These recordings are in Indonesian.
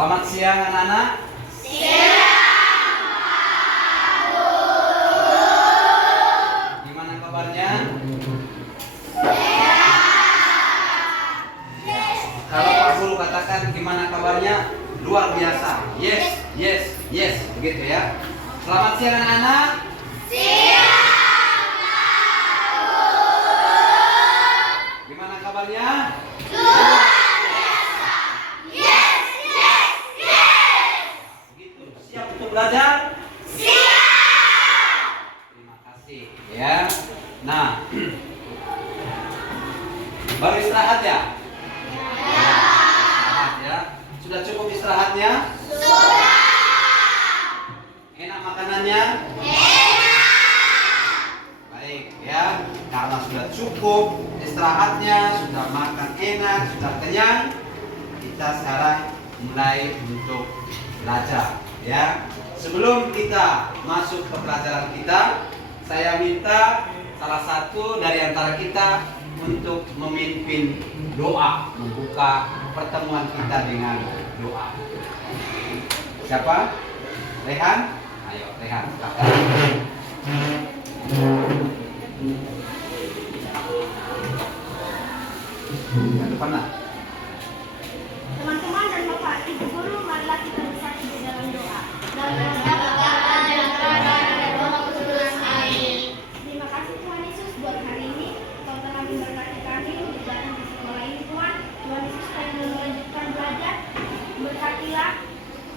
Selamat siang anak-anak. Gimana kabarnya? Kalau Pak Guru katakan gimana kabarnya? Luar biasa. Yes, yes, yes. Begitu ya. Selamat siang anak-anak. Gimana kabarnya? Begitu. Siap untuk belajar? Terima kasih ya. Nah, baru istirahat ya? Istirahat ya. Sudah cukup istirahatnya? Enak makanannya? Baik ya. Karena sudah cukup istirahatnya, sudah makan enak, sudah kenyang, kita sekarang mulai untuk belajar ya. Sebelum kita masuk ke pelajaran kita, saya minta salah satu dari antara kita untuk memimpin doa, membuka pertemuan kita dengan doa. Siapa? Rehan? Ayo Rehan, silakan. Depan lah. Teman-teman dan Bapak Ibu Guru, marilah kita bersatu di dalam doa. Terima kasih Tuhan Yesus buat hari ini. Kau telah memberkati kami untuk datang di sekolah ini Tuhan. Tuhan Yesus kami melanjutkan belajar. Berkatilah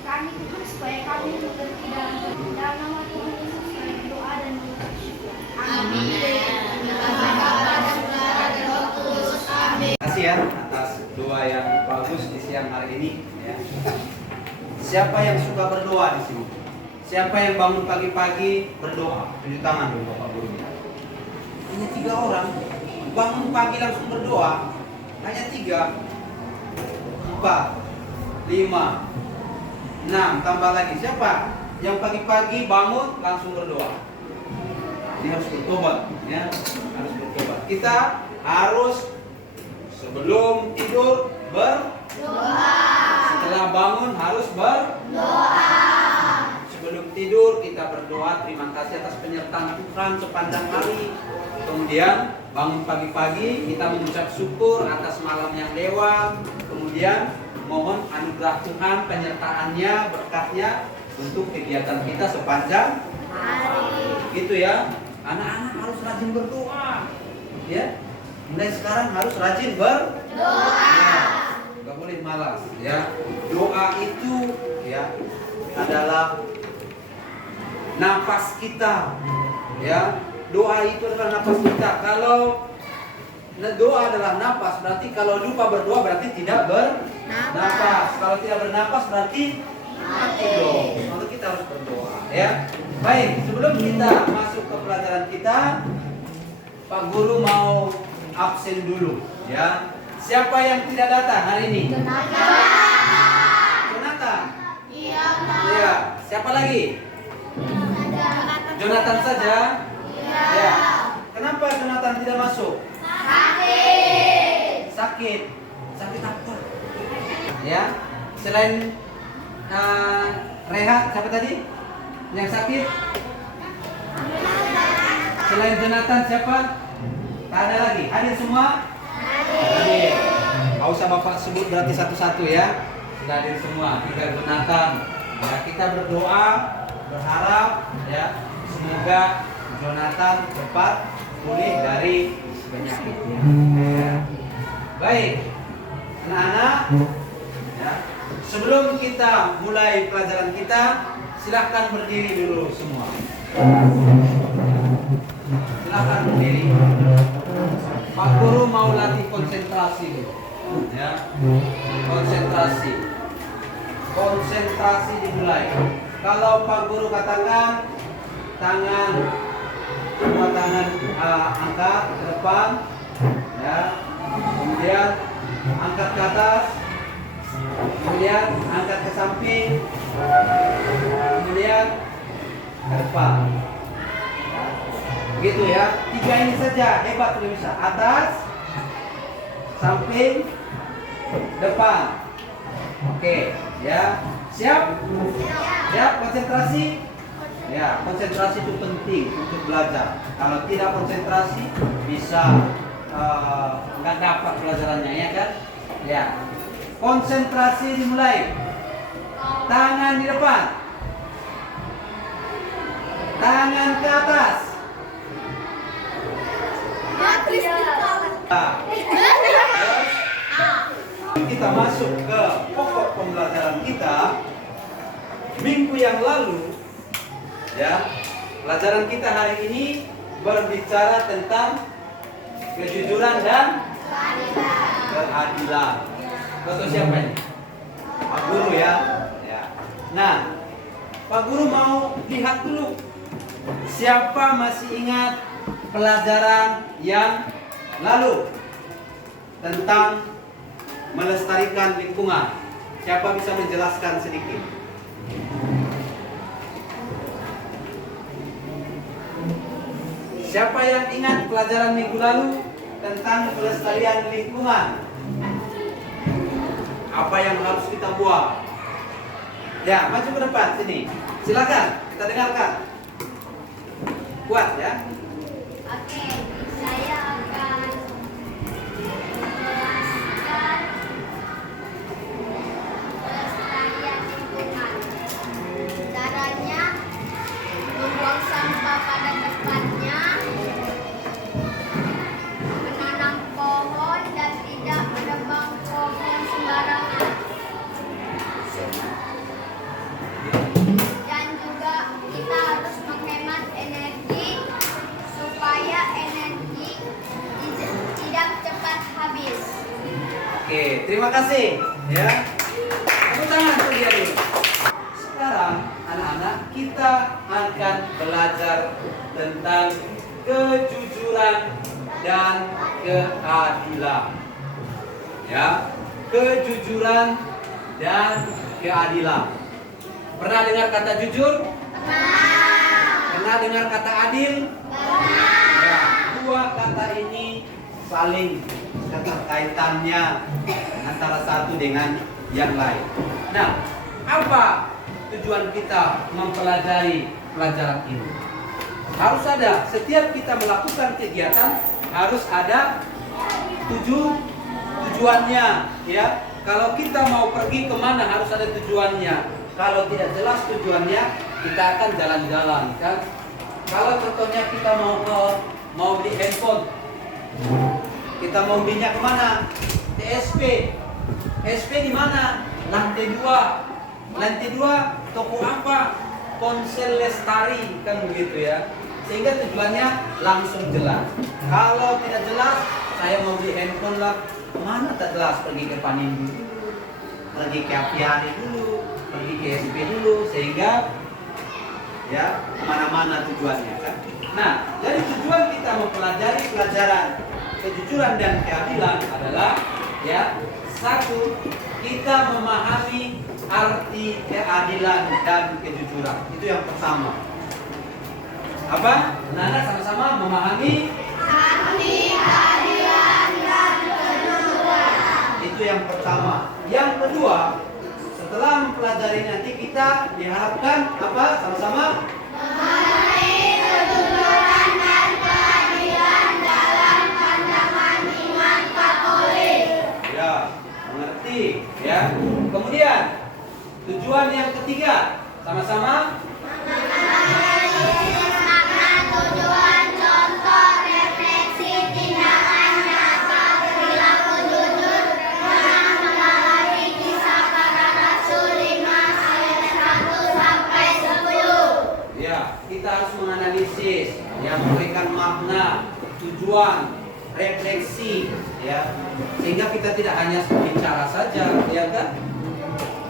kami Tuhan supaya kami mengerti dalam nama Tuhan Yesus kami berdoa dan mengucap syukur. Amin. Terima kasih ya atas doa yang bagus di siang hari ini ya. Siapa yang suka berdoa di sini? Siapa yang bangun pagi-pagi berdoa? Tunjuk tangan dulu Bapak Guru. Hanya 3 orang bangun pagi langsung berdoa. Hanya 3, 4, 5, 6, tambah lagi. Siapa yang pagi-pagi bangun langsung berdoa? Ini harus bertobat ya. Harus bertobat. Kita harus sebelum tidur berdoa. Setelah bangun harus berdoa. Sebelum tidur kita berdoa, terima kasih atas penyertaan Tuhan sepanjang hari. Kemudian bangun pagi-pagi kita mengucap syukur atas malam yang lewat. Kemudian mohon anugerah Tuhan, penyertaannya, berkatnya untuk kegiatan kita sepanjang hari. Gitu ya. Anak-anak harus rajin berdoa. Ya. Mulai sekarang harus rajin berdoa. Gak boleh malas ya. Doa itu ya adalah nafas kita ya. Doa itu adalah nafas kita. Kalau doa adalah nafas, berarti kalau lupa berdoa berarti tidak bernafas. Kalau tidak bernafas berarti mati dong. Maka kita harus berdoa ya. Baik, sebelum kita masuk ke pelajaran kita, Pak Guru mau absen dulu ya. Siapa yang tidak datang hari ini? Jonathan. Iya. Iya. Siapa lagi? Jonathan saja. Ya. Kenapa Jonathan tidak masuk? Sakit. Sakit apa? Ya. Selain Rehat, siapa tadi? Yang sakit? Selain Jonathan siapa? Tak ada lagi. Hadir semua? Hadir. Gak usah Bapak sebut berarti satu-satu ya. Sudah hadir semua. Tinggal Jonathan. Ya, kita berdoa, berharap ya semoga Jonathan cepat pulih dari penyakitnya. Ya. Baik, anak-anak. Ya. Sebelum kita mulai pelajaran kita, silahkan berdiri dulu semua. Silahkan berdiri. Pak Guru mau latih konsentrasi dulu. Ya. Konsentrasi. Konsentrasi dimulai. Kalau Pak Guru katakan tangan, semua tangan angkat ke depan, ya. Kemudian angkat ke atas, kemudian angkat ke samping, kemudian ke depan. Begitu ya. 3 ini saja, hebat sudah bisa. Atas, samping, depan. Oke, Ya, siap? Siap, konsentrasi? Ya, konsentrasi itu penting untuk belajar. Kalau tidak konsentrasi, bisa nggak dapat pelajarannya, ya kan? Ya, konsentrasi dimulai. Tangan di depan, tangan ke atas. Nah, kita masuk ke pokok pembelajaran kita. Minggu yang lalu, ya, pelajaran kita hari ini berbicara tentang kejujuran dan keadilan. Contoh siapa ini? Pak Guru, ya. Nah, Pak Guru mau lihat dulu siapa masih ingat pelajaran yang lalu tentang melestarikan lingkungan. Siapa bisa menjelaskan sedikit? Siapa yang ingat pelajaran minggu lalu tentang pelestarian lingkungan? Apa yang harus kita buat? Ya, maju ke depan sini. Silakan, kita dengarkan. Kuat ya. Oke, saya akan menjelaskan pelestarian lingkungan. Caranya membuang sampah pada tempatnya, menanam pohon dan tidak menebang pohon sembarangan. Dan juga kita harus menghemat energi supaya energi tidak cepat habis. Oke, terima kasih ya. Tepuk tangan untuk dia dulu. Sekarang anak-anak, kita akan belajar tentang kejujuran dan keadilan. Ya, kejujuran dan keadilan. Pernah dengar kata jujur? Pernah dengar kata adil? Ya, dua kata ini saling keterkaitannya antara satu dengan yang lain. Nah, apa tujuan kita mempelajari pelajaran ini? Harus ada, setiap kita melakukan kegiatan harus ada tujuannya, ya. Kalau kita mau pergi kemana harus ada tujuannya. Kalau tidak jelas tujuannya, kita akan jalan-jalan, kan? Kalau contohnya kita mau beli handphone, kita mau belinya kemana? TSP. SP di mana? Lantai 2. Lantai 2 toko apa? Ponsel Lestari, kan begitu ya. Sehingga tujuannya langsung jelas. Kalau tidak jelas, saya mau beli handphone lah, kemana tak jelas? Pergi ke Panin dulu, pergi ke Apiari dulu, pergi ke SP dulu, sehingga ya kemana-mana tujuannya, kan? Nah, jadi tujuan kita mempelajari pelajaran kejujuran dan keadilan adalah, ya, satu, kita memahami arti keadilan dan kejujuran. Itu yang pertama. Apa? Nah, sama-sama memahami arti keadilan dan kejujuran. Itu yang pertama. Yang kedua, setelah mempelajari nanti kita diharapkan apa? Sama-sama memahami kejujuran dan keadilan dalam pandangan iman Katolik. Ya, mengerti ya. Kemudian tujuan yang ketiga, sama-sama tujuan contoh refleksi tindakan nyata perilaku jujur dengan melalui kisah para rasul 5 ayat 1 sampai 10. Ya, kita harus menganalisis, ya, memberikan makna, tujuan, refleksi, ya, sehingga kita tidak hanya bicara saja, ya kan?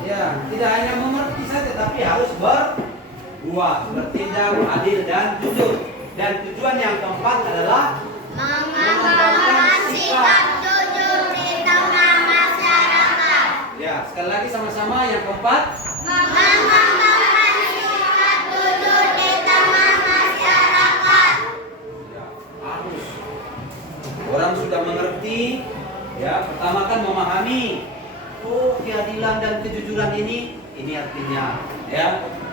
Ya, tidak hanya mengerti saja, tapi harus berbuat, bertindak adil dan jujur. Dan tujuan yang keempat adalah mengembangkan sikap jujur di tengah masyarakat. Ya, sekali lagi sama-sama yang keempat, mengembangkan sikap jujur di tengah masyarakat. Ya, harus. Orang sudah mengerti, ya, pertama kan memahami. Oh, keadilan dan kejujuran ini artinya, ya.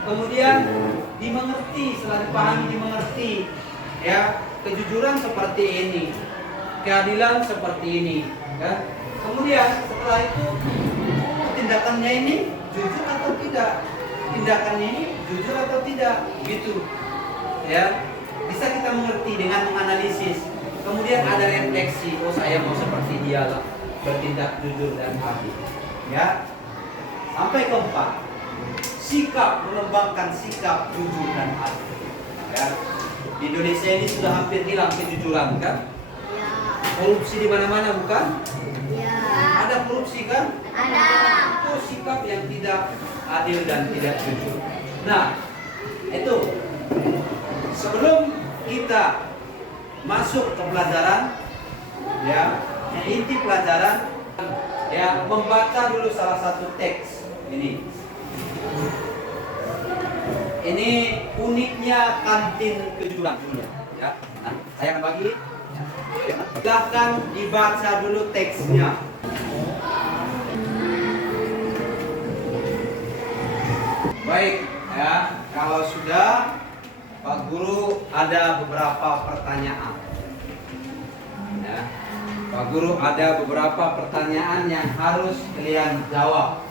Kemudian dimengerti, setelah dipahami dimengerti, ya. Kejujuran seperti ini, keadilan seperti ini, ya. Kemudian setelah itu tindakannya ini jujur atau tidak, tindakannya ini jujur atau tidak, gitu, ya. Bisa kita mengerti dengan menganalisis. Kemudian ada refleksi, oh saya mau seperti dia lah, bertindak jujur dan adil, ya. Sampai keempat, sikap, mengembangkan sikap jujur dan adil, ya. Di Indonesia ini sudah hampir hilang kejujuran, kan? Korupsi di mana-mana, bukan? Ada korupsi, kan? Ada. Itu sikap yang tidak adil dan tidak jujur. Nah, itu sebelum kita masuk ke pelajaran, ya, inti pelajaran, ya, membaca dulu salah satu teks ini. Ini uniknya kantin kejujuran, ya. Nah, saya akan bagi. Ya. Silahkan dibaca dulu teksnya. Baik, ya. Kalau sudah, Pak Guru ada beberapa pertanyaan. Ya. Pak Guru ada beberapa pertanyaan yang harus kalian jawab.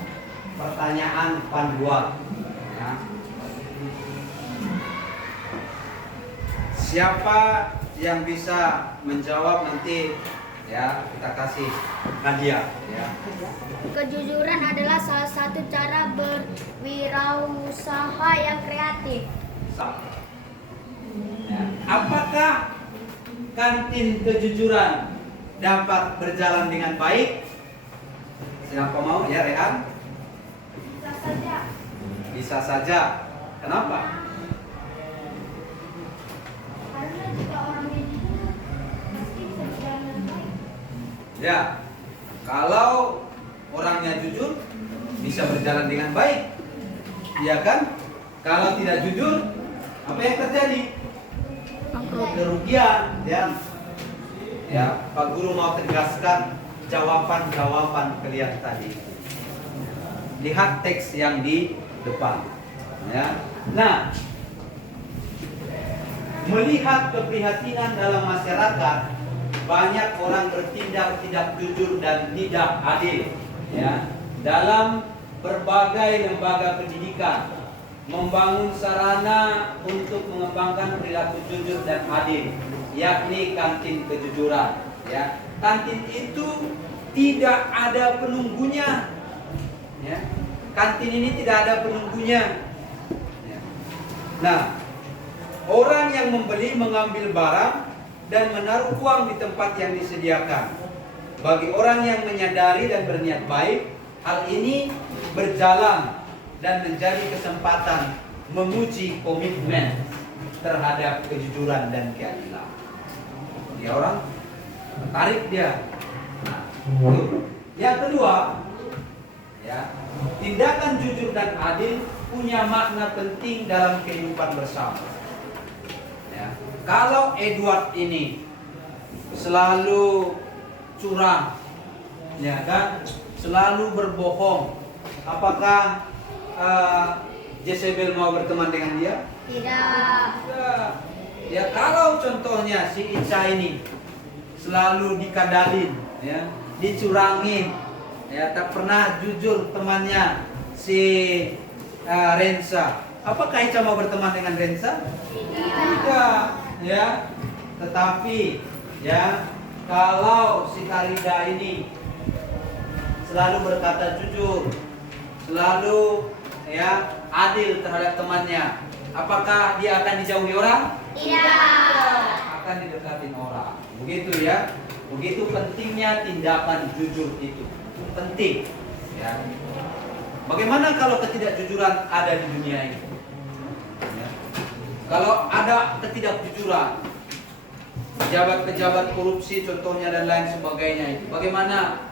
Pertanyaan panduan. Ya. Siapa yang bisa menjawab nanti, ya, kita kasih hadiah, ya. Kejujuran adalah salah satu cara berwirausaha yang kreatif. Ya. Apakah kantin kejujuran dapat berjalan dengan baik? Siapa mau, ya, Rehan? Bisa saja. Bisa saja. Kenapa? Karena jika orangnya jujur, pasti bisa berjalan dengan baik. Ya, kalau orangnya jujur bisa berjalan dengan baik, ya kan? Kalau tidak jujur, apa yang terjadi? Kerugian, ya. Ya, Pak Guru mau tegaskan jawaban-jawaban kalian tadi. Lihat teks yang di depan, ya. Nah, melihat keprihatinan dalam masyarakat, banyak orang bertindak tidak jujur dan tidak adil, ya, dalam berbagai lembaga pendidikan, membangun sarana untuk mengembangkan perilaku jujur dan adil, yakni kantin kejujuran, ya. Kantin itu tidak ada penunggunya, ya. Kantin ini tidak ada penunggunya, ya. Nah, orang yang membeli mengambil barang dan menaruh uang di tempat yang disediakan. Bagi orang yang menyadari dan berniat baik, hal ini berjalan dan menjadi kesempatan menguji komitmen terhadap kejujuran dan keadilan. Dia orang tertarik dia. Nah, itu. Yang kedua, ya, tindakan jujur dan adil punya makna penting dalam kehidupan bersama. Ya. Kalau Edward ini selalu curang, ya kan, selalu berbohong, apakah Jezebel mau berteman dengan dia? Tidak. Tidak. Ya, kalau contohnya si Ica ini selalu dikadalin, ya, dicurangin, ya, tak pernah jujur temannya si Rensa, apakah Ica mau berteman dengan Rensa? Tidak, ya. Tetapi, ya, kalau si Karida ini selalu berkata jujur, selalu, ya, adil terhadap temannya, apakah dia akan dijauhi orang? Tidak. Akan didekatin orang. Begitu, ya. Begitu pentingnya tindakan jujur itu. Penting, ya. Bagaimana kalau ketidakjujuran ada di dunia ini? Ya. Kalau ada ketidakjujuran, pejabat-pejabat korupsi contohnya dan lain sebagainya itu, bagaimana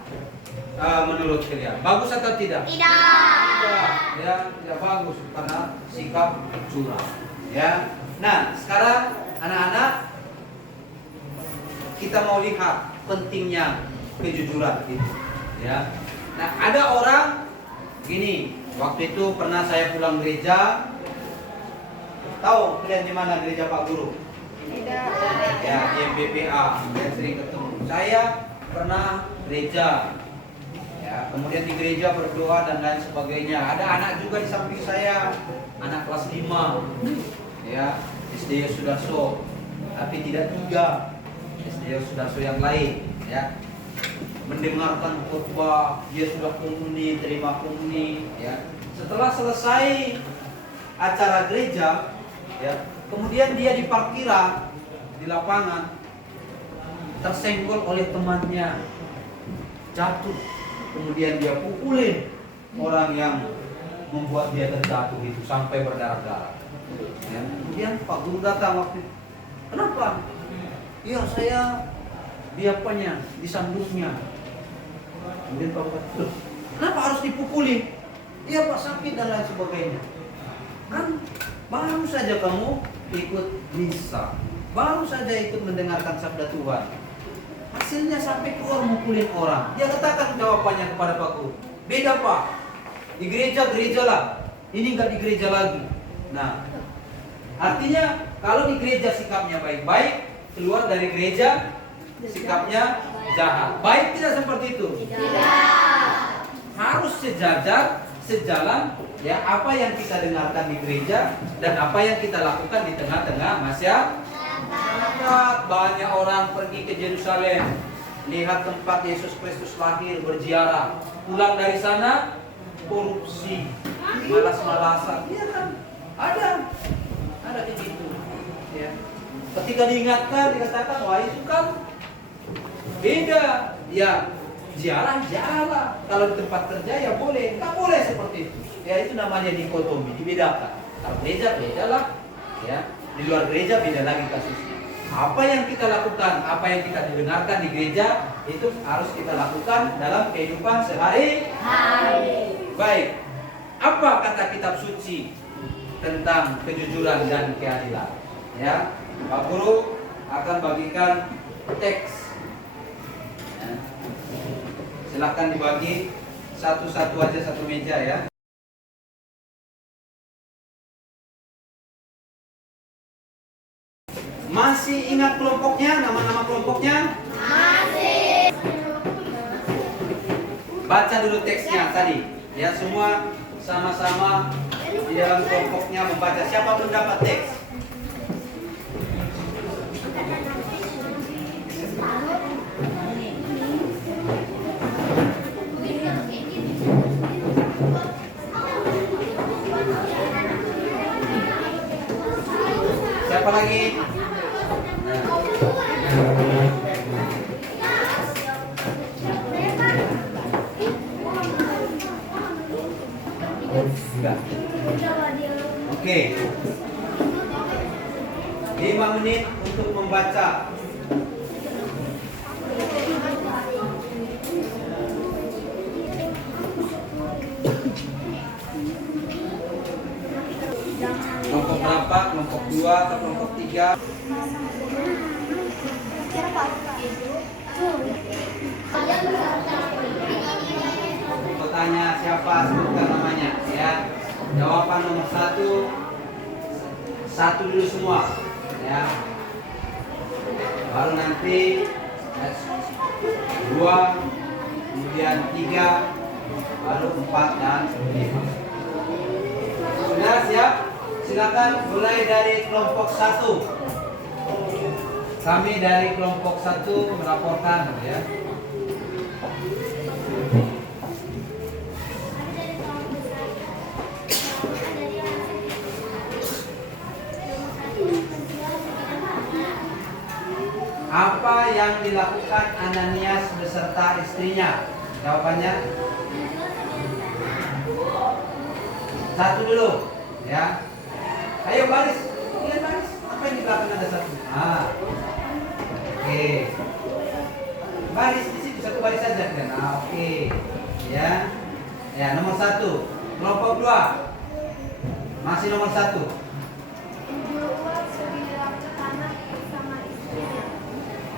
menurut kalian? Bagus atau tidak? Tidak. Ya, tidak bagus karena sikap curang. Ya. Nah, sekarang anak-anak, kita mau lihat pentingnya kejujuran itu. Ya. Nah, ada orang Gini, waktu itu pernah saya pulang gereja. Tahu kalian di mana gereja Pak Guru? Ya, di MBPA. Saya sering ketemu. Saya pernah gereja. Ya, kemudian di gereja berdoa dan lain sebagainya. Ada anak juga di samping saya, anak kelas 5. Ya, SD Sudarso. Tapi tidak 3. SD Sudarso yang lain, ya. Mendengarkan khotbah, dia sudah komuni, terima komuni, ya. Setelah selesai acara gereja, ya, kemudian dia di parkiran di lapangan tersenggol oleh temannya, jatuh, kemudian dia pukulin orang yang membuat dia terjatuh itu sampai berdarah-darah. Ya, kemudian Pak Guru datang waktu itu. Kenapa? Iya, saya diapanya, disandungnya. Kemudian Pak Guru, loh, kenapa harus dipukuli? Iya Pak, sakit dan lain sebagainya. Kan baru saja kamu ikut misa, baru saja ikut mendengarkan sabda Tuhan. Hasilnya sampai keluar mukulin orang. Dia katakan jawabannya kepada Pak Guru, beda Pak, di gereja lah, ini nggak di gereja lagi. Nah, artinya kalau di gereja sikapnya baik-baik, keluar dari gereja sikapnya jahat. Baik tidak seperti itu? Tidak. Harus sejajar, sejalan, ya, apa yang kita dengarkan di gereja dan apa yang kita lakukan di tengah-tengah masyarakat. Banyak orang pergi ke Yerusalem, lihat tempat Yesus Kristus lahir, berziarah. Pulang dari sana korupsi, malas-malasan. Iya kan? Ada di situ. Ya. Ketika diingatkan, dikatakan, wah itu kan beda. Ya, ziarah. Kalau di tempat kerja ya boleh, nggak boleh seperti itu. Ya itu namanya dikotomi, dibedakan. Kalau gereja lah, ya. Di luar gereja beda lagi kasusnya. Apa yang kita lakukan, apa yang kita didengarkan di gereja itu harus kita lakukan dalam kehidupan sehari-hari. Baik. Apa kata kitab suci tentang kejujuran dan keadilan? Ya, Pak Guru akan bagikan teks. Ya. Silahkan dibagi satu-satu aja, satu meja ya. Masih ingat kelompoknya, nama-nama kelompoknya? Masih. Baca dulu teksnya tadi. Ya, semua sama-sama di dalam kelompoknya membaca. Siapa belum dapat teks? Siapa lagi? Enggak. Oke. 5 menit untuk membaca. Kelompok berapa? Kelompok 2 atau kelompok 3? Tanya siapa, sebutkan namanya ya. Jawaban nomor 1 dulu semua ya. Baru nanti 2, kemudian 3, baru 4 dan 5. Sudah siap? Silakan mulai dari kelompok 1. Kami dari kelompok 1 melaporkan ya. Apa yang dilakukan Ananias beserta istrinya? Jawabannya 1 dulu ya. Ayo baris, lihat baris. Apa yang di belakang ada 1? Oke. Baris di situ 1 baris saja kan. Oke. Ya. Ya, nomor 1. Kelompok 2. Masih nomor 1.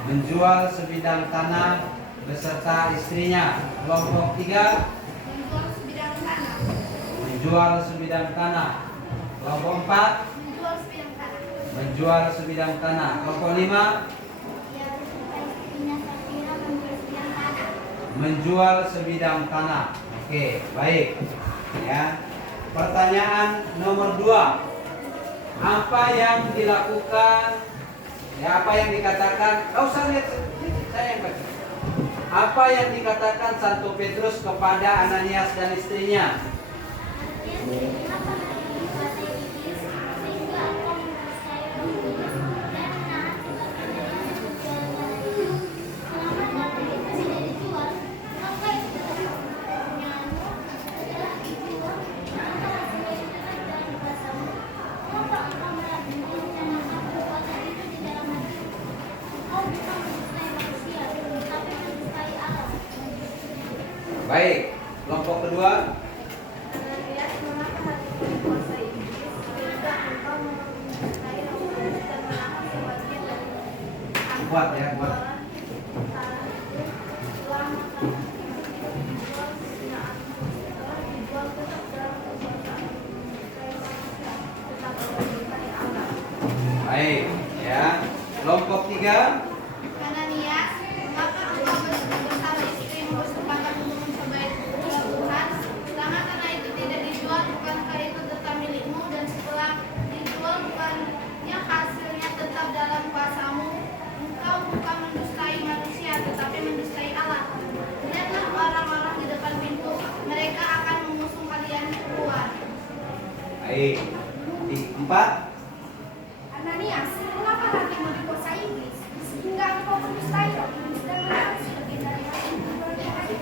Menjual sebidang tanah beserta istrinya. Kelompok 3. Menjual sebidang tanah menjual sebidang tanah. Kelompok 4, menjual sebidang tanah. menjual sebidang tanah. Kelompok 5, Ia beserta istrinya Safira menjual sebidang tanah. menjual sebidang tanah. Oke, baik. Ya. Pertanyaan nomor 2. Apa yang dilakukan? Ya, apa yang dikatakan? Kau usah lihat, saya yang baca. Apa yang dikatakan Santo Petrus kepada Ananias dan istrinya? Baik, kelompok kedua. Ananias, mengapa hatimu dikuasai iblis sehingga engkau mencintai Roh Kudus dan menahan sebagian dari Kuat ya, kuat. tanah itu selama tanah itu dijual setelah dijual tetap dalam kekuasaan mencintai manusia tetap mencintai Allah. Baik, ya. Kelompok 3. Ananias, mengapa engkau bersama istrimu bersepakat untuk mencobai Tuhan? Selama tanah itu tidak dijual, bukankah itu tetap milikmu? Dan setelah dijual, bukannya hasilnya tetap dalam kuasamu? Engkau bukan mendustai manusia, tetapi mendustai Allah. Lihatlah orang-orang di depan pintu, mereka akan mengusung kalian keluar. Baik. 4. Ananias, mengapa hatimu dikuasai iblis sehingga engkau mendustai Roh Kudus dan menahan sebagian dari hasil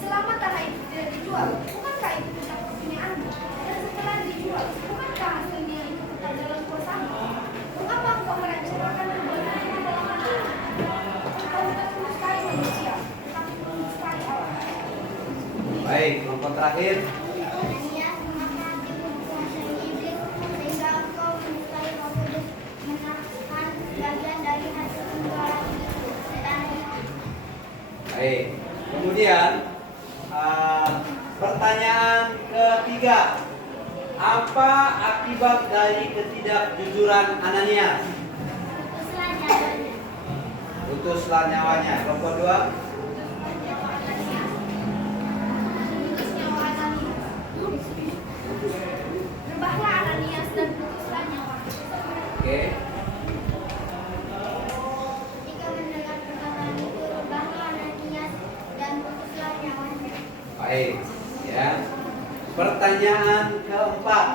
selama tanah itu tidak dijual, bukankah itu tetap kepunyaanmu? Dan setelah dijual, bukankah hasilnya itu tetap dalam kuasamu? Mengapa engkau merencanakan perbuatanmu dalam hati? Engkau bukan mendustai manusia, tetapi mendustai Allah. Baik, kelompok terakhir. Ananias, mengapa hatimu dikuasai iblis sehingga engkau mendustai Roh Kudus, menahan sebagian dari hasil penjualan tanah itu? Baik. Kemudian pertanyaan ketiga. Apa akibat dari ketidakjujuran Ananias? Putuslah nyawanya. Putuslah nyawanya. Kelompok 2. Putus nyawa Ananias. Rebahlah Ananias dan putuslah nyawanya. Oke. Jika mendengar perkataan itu, rebahlah Ananias dan putuslah nyawanya. Baik, ya. Pertanyaan keempat.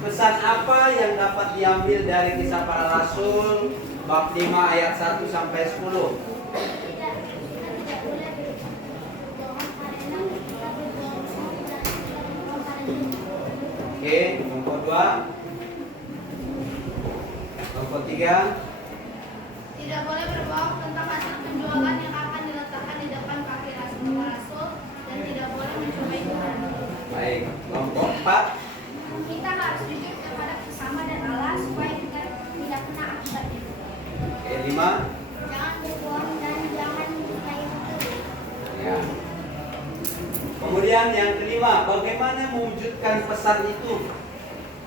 Pesan apa yang dapat diambil dari Kisah Para Rasul bab 5 ayat 1 sampai 10? Kita tidak boleh berbohong karena kita berbohong sendiri dan tidak berbohong karena Tuhan. Oke, kelompok 2. Kelompok 3. Tidak boleh berbohong tentang hasil penjualan yang akan diletakkan di depan kaki rasul dan tidak boleh mencobai Tuhan. Baik, kelompok 4. Kita harus jujur kepada sesama dan Allah supaya kita tidak kena akibatnya. Oke, 5. Jangan berbohong dan jangan mendustai Tuhan. Ya. Kemudian yang kelima, bagaimana mewujudkan pesan itu?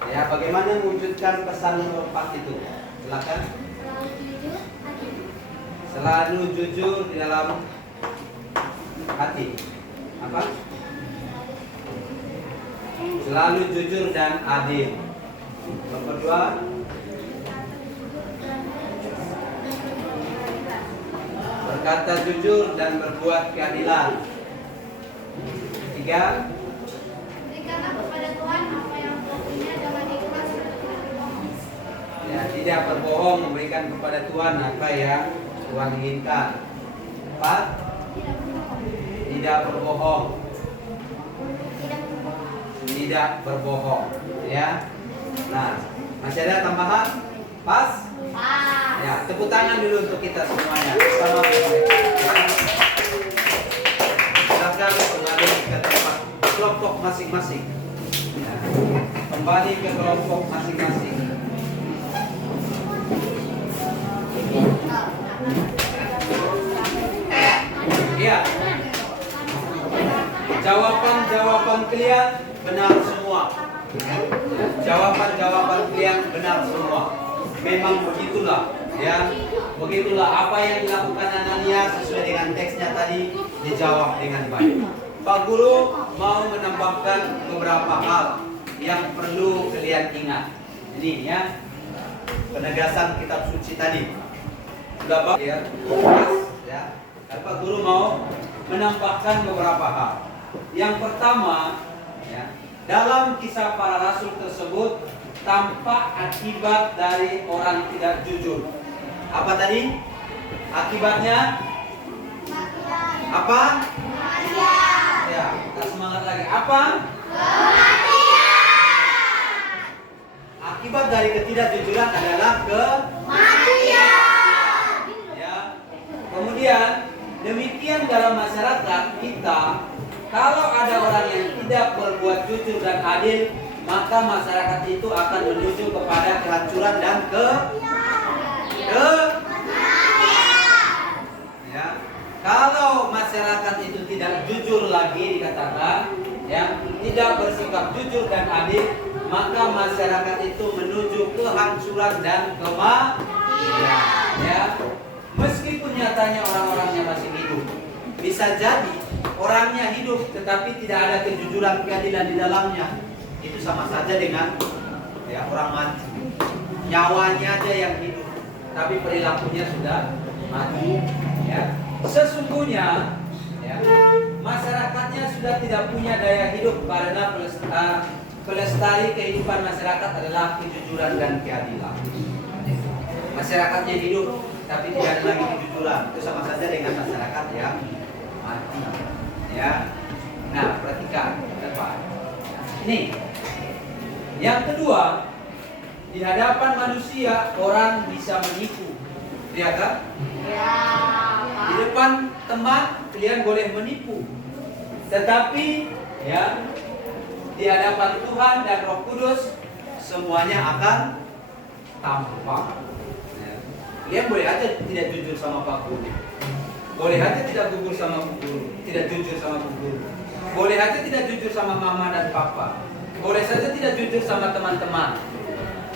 Ya, bagaimana mewujudkan pesan nomor 4 itu? Silakan. Selalu jujur, adil. Selalu jujur di dalam hati. Apa? Selalu jujur dan adil. Nomor 2. Berkata jujur dan berbuat keadilan. 3. Berikanlah kepada Tuhan apa yang Tuhan punya dengan ikhlas dan tidak berbohong. Ya, tidak berbohong, memberikan kepada Tuhan apa yang Tuhan inginkan. 4. Tidak berbohong. Tidak berbohong. Tidak berbohong. Tidak berbohong. Ya. Nah, masih ada tambahan? Pas? Pas. Ya, tepuk tangan dulu untuk kita semuanya. Sama boleh. Ya. Silakan kembali ke tempat kelompok masing-masing. Ya. Kembali ke kelompok masing-masing. Iya. Jawaban benar semua. Jawaban-jawaban kalian benar semua. Memang begitulah, ya. Begitulah apa yang dilakukan Ananias sesuai dengan teksnya tadi, dijawab dengan baik. Pak Guru mau menambahkan beberapa hal yang perlu kalian ingat. Ini ya, penegasan kitab suci tadi. Sudah bagus ya, ya. Dan Pak Guru mau menambahkan beberapa hal. Yang pertama, ya, dalam kisah para rasul tersebut tampak akibat dari orang tidak jujur. Apa tadi? Akibatnya apa? Ya, kita semangat lagi. Apa? Akibat dari ketidakjujuran adalah kematian. Ya. Kemudian demikian dalam masyarakat kita, kalau ada orang yang tidak berbuat jujur dan adil, maka masyarakat itu akan menuju kepada kehancuran dan ya. Kalau masyarakat itu tidak jujur lagi dikatakan, ya, tidak bersikap jujur dan adil, maka masyarakat itu menuju kehancuran dan kematian. Ya. Meskipun nyatanya orang-orangnya masih hidup, bisa jadi orangnya hidup tetapi tidak ada kejujuran keadilan di dalamnya. Itu sama saja dengan ya orang mati. Nyawanya aja yang hidup, tapi perilakunya sudah mati. Ya. Sesungguhnya ya, masyarakatnya sudah tidak punya daya hidup karena pelestari kehidupan masyarakat adalah kejujuran dan keadilan. Masyarakatnya hidup tapi tidak ada lagi kejujuran, itu sama saja dengan masyarakat yang mati. Ya. Nah, perhatikan depan. Ini. Yang kedua, di hadapan manusia orang bisa menipu. Lihat kan? Ya. Di depan teman kalian boleh menipu. Tetapi ya, di hadapan Tuhan dan Roh Kudus semuanya akan tampak. Ya. Kalian boleh aja tidak jujur sama Pak Guru. Boleh aja tidak gugur sama Bu Guru, tidak jujur sama Bu Guru. Boleh aja tidak jujur sama Mama dan Papa. Boleh saja tidak jujur sama teman-teman.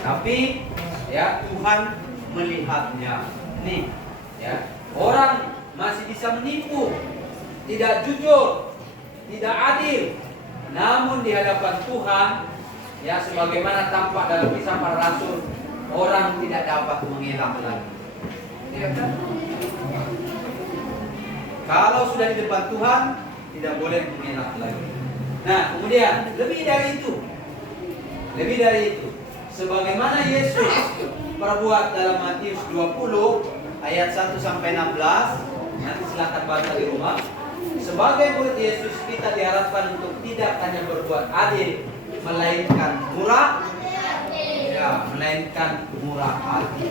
Tapi ya Tuhan melihatnya. Nih, ya. Orang masih bisa menipu, tidak jujur, tidak adil. Namun di hadapan Tuhan, ya sebagaimana tampak dalam kisah para rasul, orang tidak dapat mengelak lagi. Ya kan? Kalau sudah di depan Tuhan, tidak boleh mengelak lagi. Nah, kemudian lebih dari itu, sebagaimana Yesus perbuat dalam Matius 20 ayat 1 sampai 16, nanti silakan baca di rumah. Sebagai murid Yesus, kita diharapkan untuk tidak hanya berbuat adil, melainkan murah, ya, melainkan murah hati.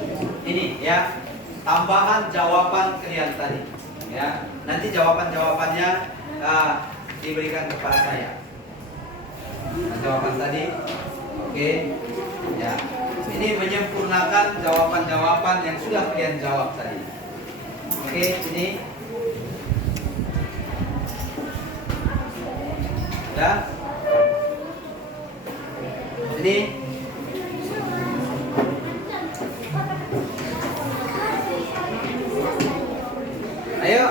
Ini ya tambahan jawaban kalian tadi. Ya, nanti jawaban-jawabannya diberikan kepada saya. Nah, jawaban tadi, oke, ya. Ini menyempurnakan jawaban-jawaban yang sudah kalian jawab tadi. Oke, ini. Ya. Ini. Ayo.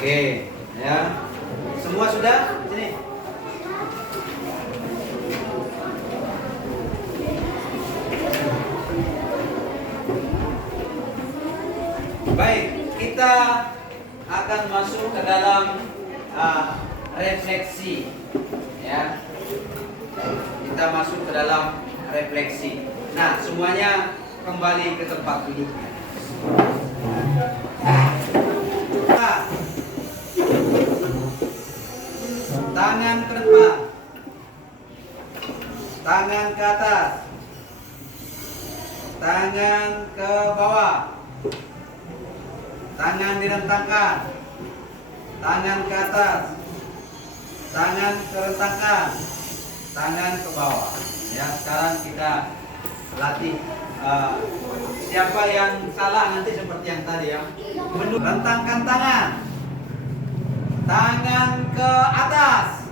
Oke, ya. Semua sudah? Sini. Baik, kita akan masuk ke dalam refleksi. Ya. Kita masuk ke dalam refleksi. Nah, semuanya kembali ke tempat duduknya. Tangan ke depan, tangan ke atas, tangan ke bawah, tangan direntangkan, tangan ke atas, tangan kerentangkan, tangan ke bawah. Ya, sekarang kita latih siapa yang salah nanti seperti yang tadi ya. Rentangkan tangan. Tangan ke atas.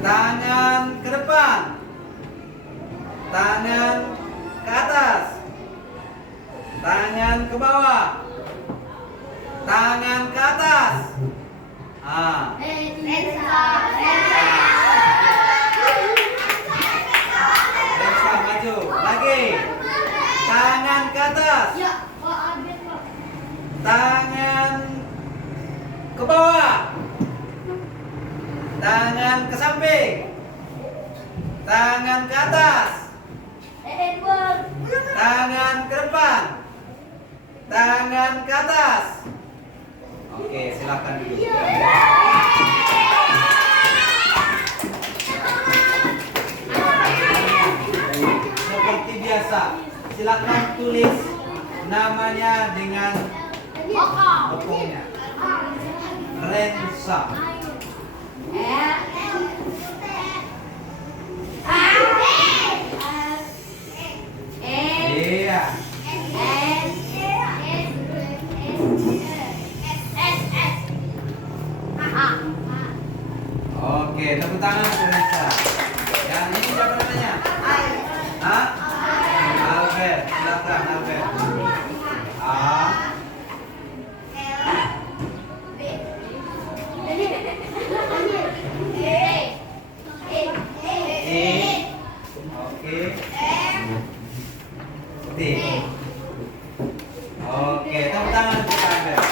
Tangan ke depan. Tangan ke atas. Tangan ke bawah. Tangan ke atas. Lensa maju. Lagi. Tangan ke atas. Tangan ke bawah. Tangan ke samping. Tangan ke atas. Tangan ke depan. Tangan ke atas. Oke, silakan duduk. Seperti biasa, silakan tulis namanya dengan pokoknya. Rensa. Iya. Oke, tepuk tangan untuk Rensa. Yang ini siapa namanya? Hah? Albert, silakan Albert. A. E. Oke. D. Oke, tepuk tangan untuk Albert.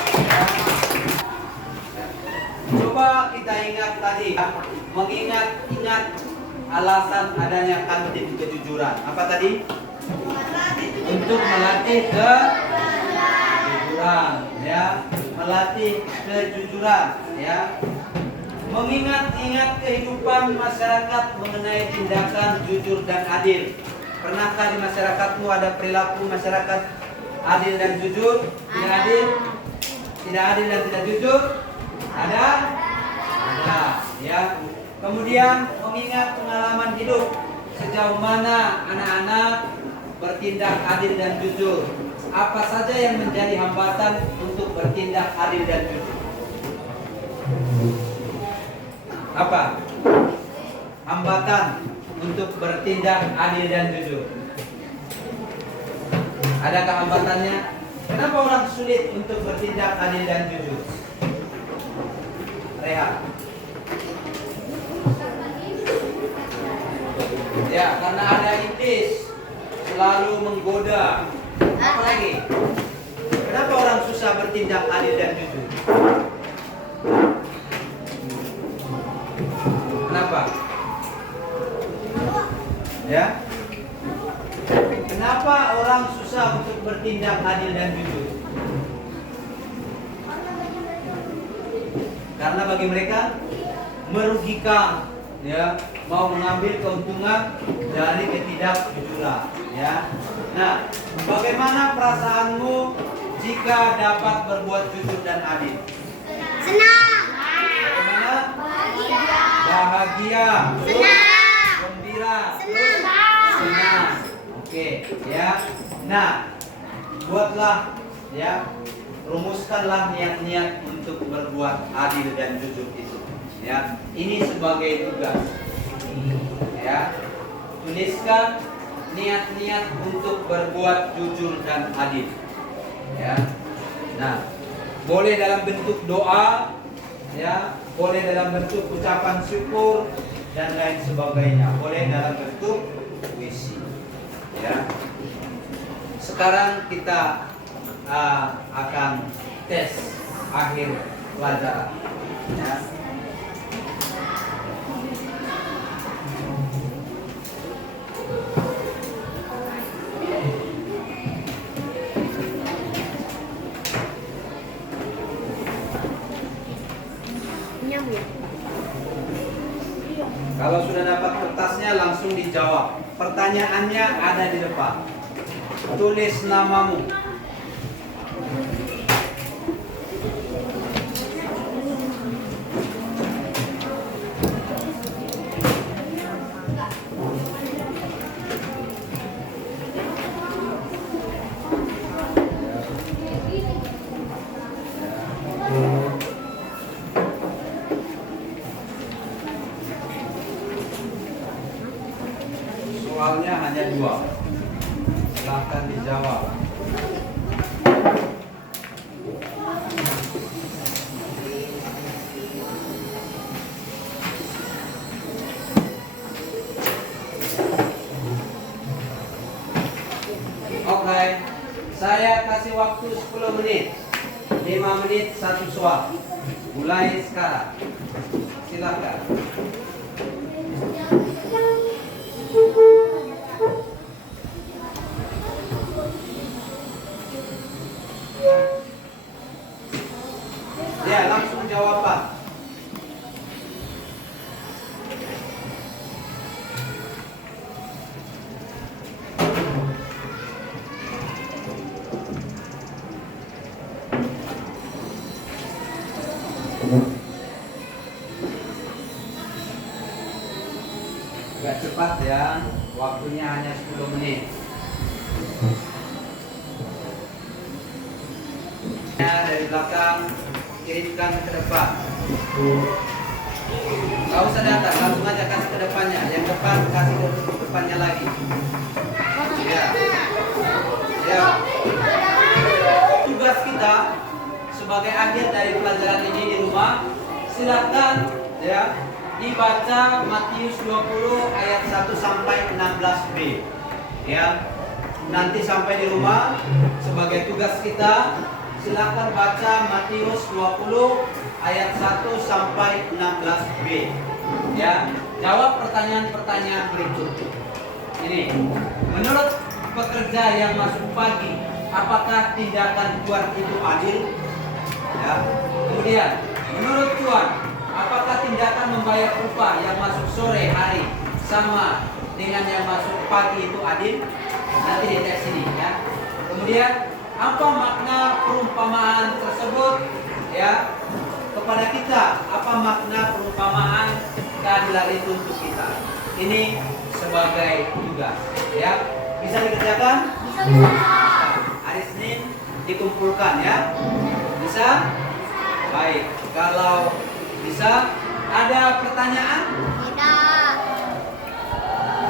Coba kita ingat tadi, mengingat alasan adanya kantin kejujuran. Apa tadi? Untuk melatih kejujuran, ya, melatih kejujuran, ya. Mengingat-ingat kehidupan masyarakat mengenai tindakan jujur dan adil. Pernahkah di masyarakatmu ada perilaku masyarakat adil dan jujur? Tidak adil? Tidak adil dan tidak jujur? Ada? Ada, ya. Kemudian mengingat pengalaman hidup, sejauh mana anak-anak bertindak adil dan jujur. Apa saja yang menjadi hambatan untuk bertindak adil dan jujur? Apa? Hambatan untuk bertindak adil dan jujur. Adakah hambatannya? Kenapa orang sulit untuk bertindak adil dan jujur? Rehat. Ya, karena ada iblis selalu menggoda. Apa lagi? Kenapa orang susah bertindak adil dan jujur? Kenapa? Ya? Kenapa orang susah untuk bertindak adil dan jujur? Karena bagi mereka merugikan, ya, mau mengambil keuntungan dari ketidakjujuran, ya. Nah, bagaimana perasaanmu jika dapat berbuat jujur dan adil? Senang. Bagaimana? Bahagia. Bahagia. Senang. Gembira. Senang. Senang. Oke, ya. Nah, buatlah, ya, rumuskanlah niat-niat untuk berbuat adil dan jujur itu. Ya, ini sebagai tugas. Ya, tuliskan niat-niat untuk berbuat jujur dan adil. Ya, nah, boleh dalam bentuk doa, ya, boleh dalam bentuk ucapan syukur dan lain sebagainya. Boleh dalam bentuk puisi. Ya, sekarang kita akan tes akhir pelajaran. Ya. Kalau sudah dapat kertasnya langsung dijawab. Pertanyaannya ada di depan. Tulis namamu. soalnya hanya 2. Silahkan dijawab. Oke, saya kasih waktu 10 menit. 5 menit satu soal. Mulai sekarang. Silakan. Ya, langsung jawaban. Agak cepat ya, waktunya hanya 10 menit. Dari belakang kirimkan ke depan. Gak usah datang, langsung aja kasih ke depannya. Yang depan kasih ke depannya lagi. Ya. Ya. Tugas kita sebagai akhir dari pelajaran ini di rumah, silakan ya dibaca Matius 20 ayat 1 sampai 16b. Ya. Nanti sampai di rumah sebagai tugas kita silakan baca Matius 20 ayat 1 sampai 16b. Ya, jawab pertanyaan-pertanyaan berikut. Ini, menurut pekerja yang masuk pagi, apakah tindakan Tuhan itu adil? Ya. Kemudian, menurut Tuhan, apakah tindakan membayar upah yang masuk sore hari sama dengan yang masuk pagi itu adil? Nanti di teks ini ya. Kemudian apa makna perumpamaan tersebut ya kepada kita? Apa makna perumpamaan keadilan itu untuk kita? Ini sebagai tugas ya. Bisa dikerjakan? Bisa. Hari Senin dikumpulkan ya. Bisa? Baik. Kalau bisa, ada pertanyaan? Tidak.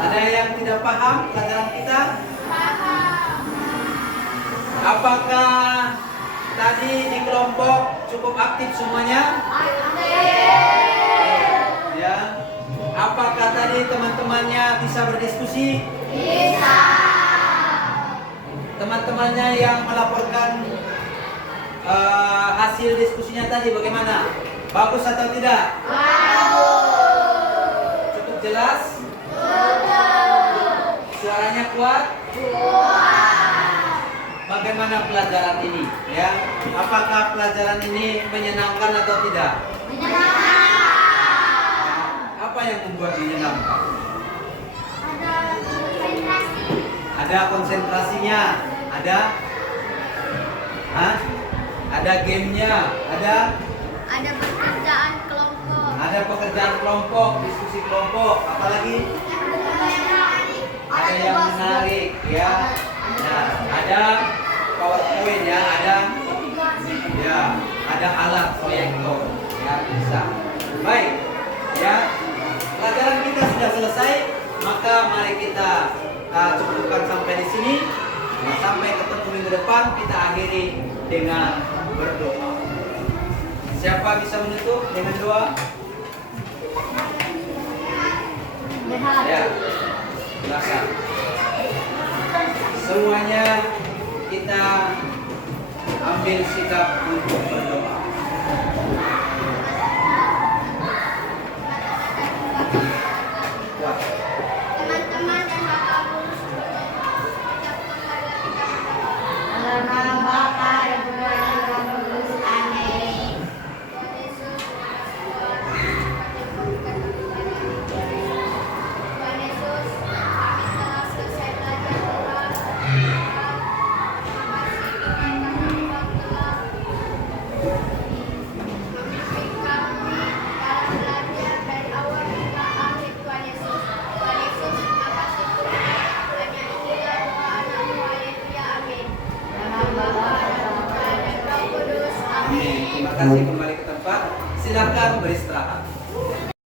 Ada yang tidak paham pelajaran kita? Apakah tadi di kelompok cukup aktif semuanya? Ya. Apakah tadi teman-temannya bisa berdiskusi? Bisa. Teman-temannya yang melaporkan hasil diskusinya tadi bagaimana? Bagus atau tidak? Bagus. Cukup jelas? Suaranya kuat? Kuat. Bagaimana pelajaran ini? Ya, apakah pelajaran ini menyenangkan atau tidak? Menyenangkan. Apa yang membuat menyenangkan? Ada konsentrasi. Ada konsentrasinya. Ada? Hah? Ada gamenya. Ada? Ada pekerjaan kelompok. Ada pekerjaan kelompok, diskusi kelompok. Apalagi? Ada yang menarik, ya. Nah, ada PowerPoint ya, ada alat proyektor ya bisa. Baik, ya pelajaran kita sudah selesai, maka mari kita cukupkan sampai di sini. Nah, sampai ketemu minggu depan kita akhiri dengan berdoa. Siapa bisa menutup dengan doa? Ya, silakan. Semuanya kita ambil sikap untuk berdoa. Teman-teman dan Bapak Guru Terima kasih, kembali ke tempat. Silakan beristirahat.